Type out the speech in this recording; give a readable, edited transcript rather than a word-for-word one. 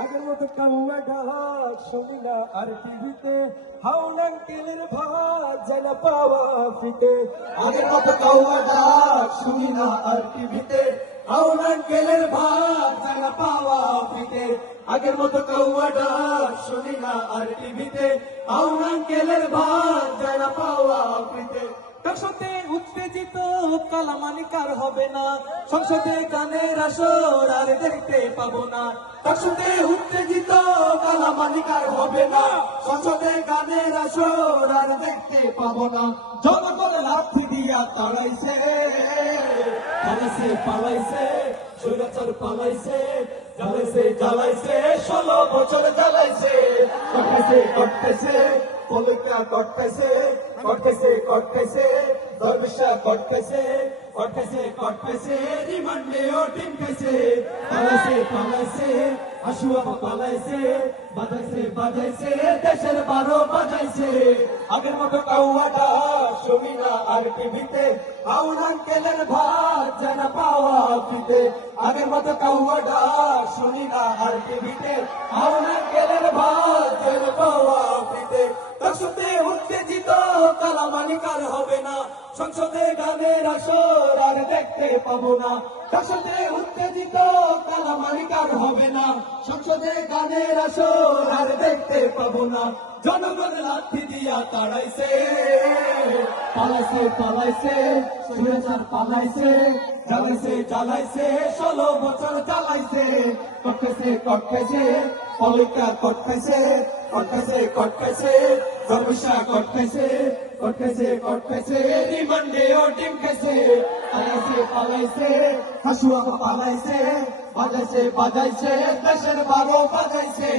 আগের মতো কাউয়া ডাক শুনি না আর টিভিতে, হাউন আঙ্কেলের ভাত যেন পাওয়া ফিতে। আগের মতো কাউয়া ডাক শুনি না আর টিভিতে, হাউন আঙ্কেলের ভাত যেন পাওয়া ফিতে। আগের মতো কাউয়া ডাক শুনি না আর টিভিতে, হাউন আঙ্কেলের ভাত যেন পাওয়া ফিতে। সংসদে উত্তেজিত কালামানিকার হবে না, সংসদে গানের আসর আর দেখতে পাবো না। সংসদে উত্তেজিত কালামানিকার হবে না, সংসদে গানের আসর আর দেখতে পাবো না। জনগণ লাথি দিয়া তাড়াইছে, পালাইছে পালাইছে স্বৈরাচার পালাইছে, জ্বালাইছে জ্বালাইছে 16 বছর জ্বালাইছে। করতেছে করতেছে পলিকা করতেছে, করতেছে করতেছে দরবেশা করতেছে, করতেছে করতেছে রিমান্ডেও টিমকেছে। পালাইছে পালাইছে আশুয়া পালাইছে, বাজাইছে বাজাইছে দেশের 12 বাজাইছে। আগের মতো কাউয়াটা শুনি না আর টিভিতে, হাউন আঙ্কেলের ভাত যেন পাওয়া ফিতে। আগের মতো কাউয়াটা শুনি না আর টিভিতে, হাউন আঙ্কেলের ভাত যেন পাওয়া ফিতে। সংসদে উত্তেজিত কালামানিকার হবে না, সংসদে গানের আসর আর দেখতে পাবো না। সংসদে উত্তেজিত কালামানিকার হবে না, সংসদে গানের আসর আর দেখতে পাবো না। জনগণ লাথি দিয়া তাড়াইছে, পালাইছে পালাইছে স্বৈরাচার পালাইছে, জ্বালাইছে জ্বালাইছে 16 বছর জ্বালাইছে। করতেছে করতেছে পলিকা করতেছে, করতেছে করতেছে দরবেশা করতেছে, করতেছে করতেছে রিমান্ডেও টিমকেছে। পালাইছে পালাইছে হাসুয়া পালাইছে, বাজাইছে বাজাইছে দেশের 12 বাজাইছে।